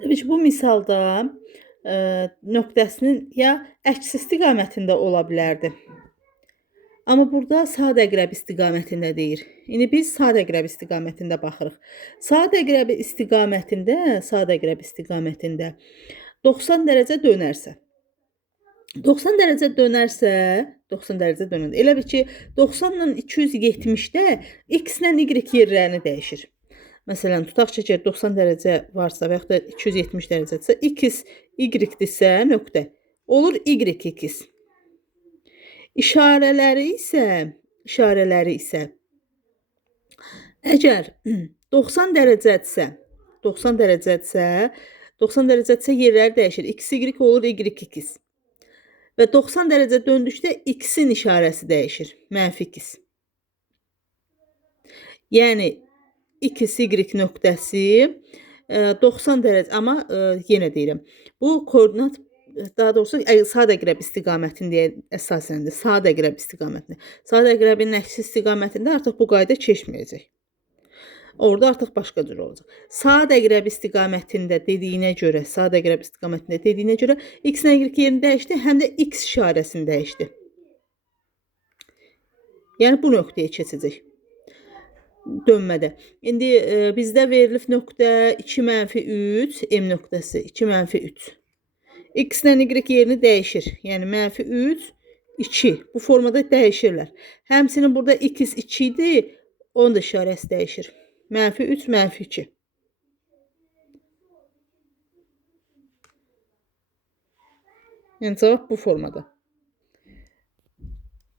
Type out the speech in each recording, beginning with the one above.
Təbii ki, bu misalda, nöqtəsinin ya əks istiqamətində ola bilərdi. Amma burada saat əqrəb istiqamətində deyir. İndi biz saat əqrəb istiqamətində baxırıq. Saat əqrəb istiqamətində 90 dərəcə dönərsə, 90 dərəcə dönərsə, 90 dərəcə dönəndə elə bil ki, 90-la 270-də x-lə y yerlərini dəyişir. Məsələn, tutaq ki, əgər 90 dərəcə varsa və yaxud da 270 dərəcədirsə, x, y-dirsə nöqtə, olur y(x). İşarələri isə işarələri isə əgər 90 dərəcədirsə, 90 dərəcədirsə, 90 dərəcədirsə yerləri dəyişir. X, y olur y(x). Və 90 dərəcə döndükdə x-in işarəsi dəyişir. -x. Yəni x, y nöqtəsi 90 dərəcə amma yenə deyirəm, bu koordinat daha doğrusu saat əqrəb istiqamətində əsasləndir. Saat əqrəb istiqamətində. Saat əqrəbinin əksi istiqamətində artıq bu qayda keçməyəcək. Orada artıq başqa cür olacaq. Saat əqrəb istiqamətində dediyinə görə, saat əqrəb istiqamətində dediyinə görə x-lə y yerini dəyişdi, həm də x işarəsini dəyişdi. Yəni bu nöqtəyə keçəcək. Dönmədə. İndi bizdə verilib nöqtə 2-3, M nöqtəsi 2-3. X-lə y yerini dəyişir. Yəni -3, 2. Bu formada dəyişirlər. Həmçinin burada x 2 idi, onun da işarəsi dəyişir. -3, -2. Yəni cavab bu formada.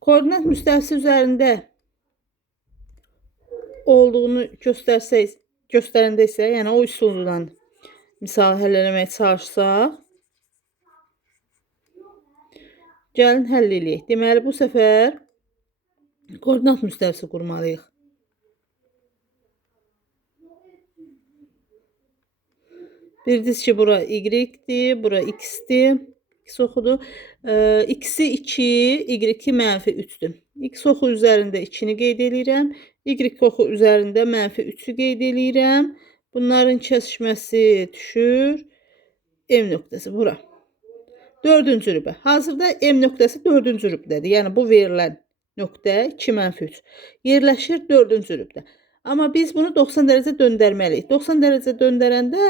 Koordinat müstəvisi üzərində olduğunu göstərəndə isə, yəni o üsulla misal həll eləməyə çalışsaq, gəlin həll eləyək. Deməli, bu səfər koordinat müstəvisi qurmalıyıq. Bildiniz ki, bura y-dir, bura x-dir. X oxudu. X-i 2, y-i -3-dür. X oxu üzərində 2-ni qeyd eləyirəm. Y oxu üzərində -3-ü qeyd eləyirəm. Bunların kəsişməsi düşür. M nöqtəsi bura. 4-cü rübə. Hazırda M nöqtəsi 4-cü rübdədir. Yəni bu verilən nöqtə 2-3 yerləşir 4-cü rübdə. Amma biz bunu 90 dərəcə döndərməliyik. 90 dərəcə döndərəndə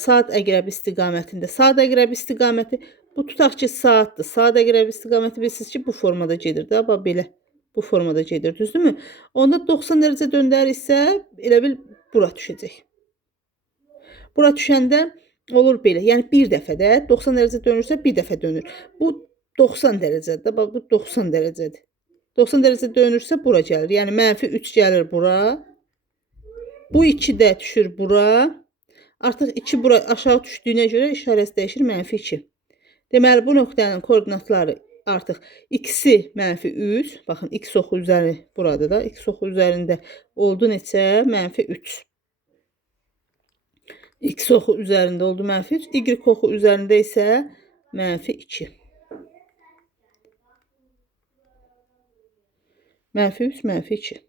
saat əqrəb istiqamətində. Saat əqrəb istiqaməti bu tutaq ki, saatdır. Saat əqrəb istiqaməti bilirsiniz ki, bu formada gedir də, bax belə. Bu formada gedir, düzdürmü? Onda 90 dərəcə döndəriksə, elə bil bura düşəcək. Bura düşəndə olur belə. Yəni bir dəfədə 90 dərəcə dönürsə, bir dəfə dönür. Bu 90 dərəcədir. Bax bu 90 dərəcədir. 90 dərəcə dönürsə bura gəlir. Yəni -3 gəlir bura. Bu 2 də düşür bura. Artıq 2 bura aşağı düşdüyünə görə işarəsi dəyişir -2. Deməli, bu nöqtənin koordinatları artıq x-i -3. Baxın, x oxu üzəri buradır da. X oxu üzərində oldu neçə? -3. X oxu üzərində oldu -3. Y oxu üzərində isə -2. -3, -2.